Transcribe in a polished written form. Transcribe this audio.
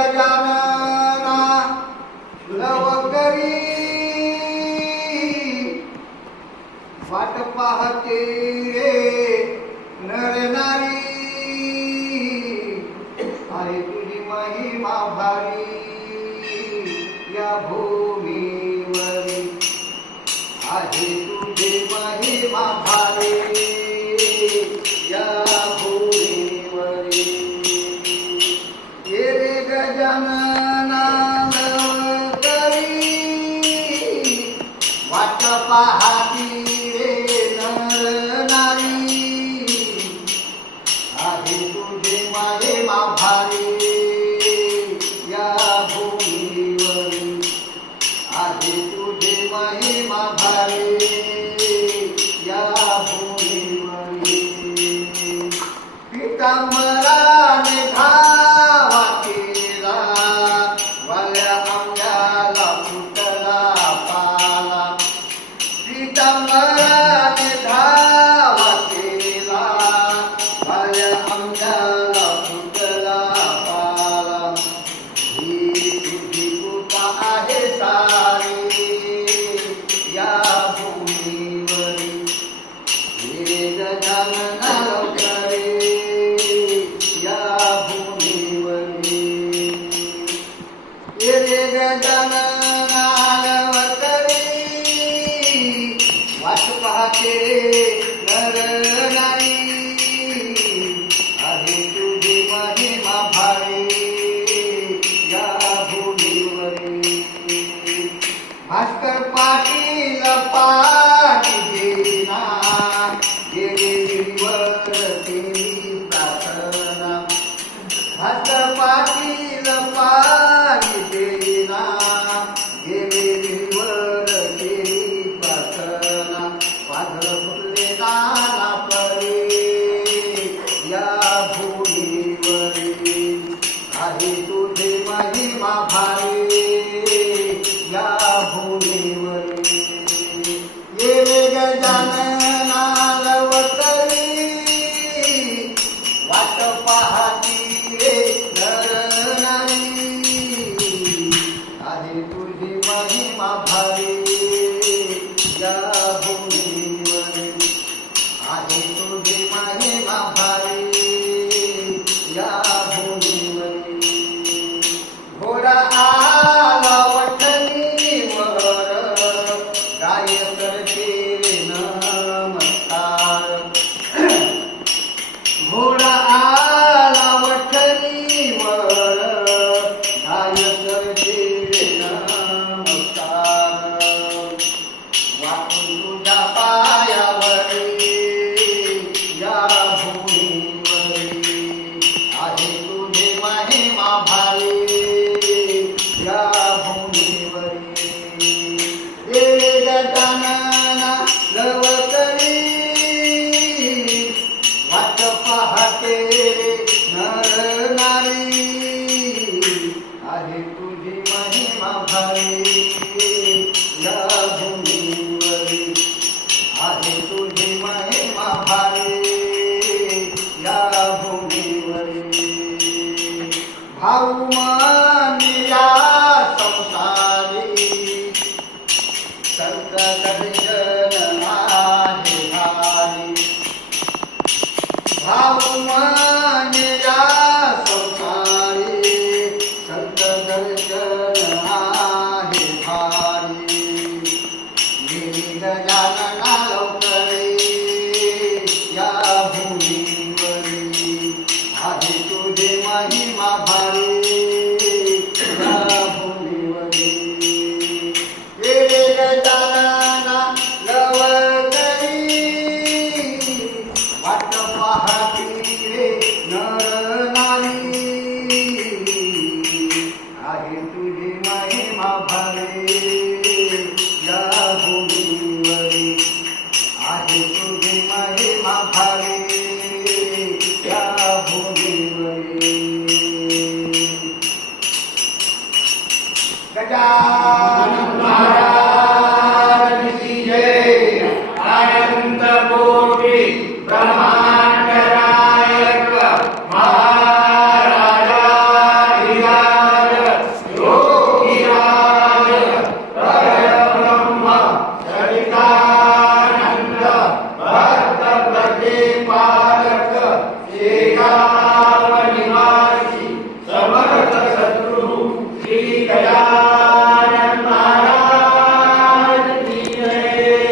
गजानना लवकरी वाट पाहते नर नारी आहे तुझी महिमा भारी या भूमीवरी आहे तुझी महिमा भारी या भूमीवरी ये रे गजानना लवकरी वाट पाहती रे नर नारी आहे तुझे महिमा भारी या भूमीवरी आहे तुझे महिमा भारी या भूमीवरी पितांबराने धावा केला वाल्या अंगाला फुटला पाला पितांबराने धावा केला वाल्या अंगाला फुटला पाला ही तुझी कृपा आहे सारी या भूमीवरी हे गजानना लवकरी या भूमीवरी ये रे गजानना लवकरी वाट पाहते नर नारी आहे तुझी महिमा भारी या भूमीवरी भास्कर पाटील पाटी देना देवीवर केली प्रार्थना भास्कर पाटील पाटी देना देवीवर केली प्रार्थना पाझर फुटले नाना परे या भूमीवरी आहे तुझे महिमा भारी या भूमीवरी ये रे गजानना लवकरी वाट पाहती रे नर नारी आहे तुझी महिमा भारी या भूमीवरी आहे तुझी महिमा भारी या भूमीवरी घोडा आला वठणीवर गाय करते नमस्कार घोडा आला वठणीवर गाय करते नमस्कार वाकून तुझ्या पायावरी या भूमीवरी आहे तुझे महिमा भारी या भूमीवरी ये गजानना लवकरी वाट पाहते नर नारी आहे तुझी महिमा भारी या भूमीवरी आहे तुझी महिमा भारी या भूमीवरी भाऊ मानिया संसारी संत दर्शन आहे भारी भाऊ मानिया संसारी संत दर्शन आहे भारी ये गजानना लवकरी या भूमीवरी आहे तुझे महिमा भारी जगते पालक शेषावनिवासी समर्थ सद्गुरु श्री गजानन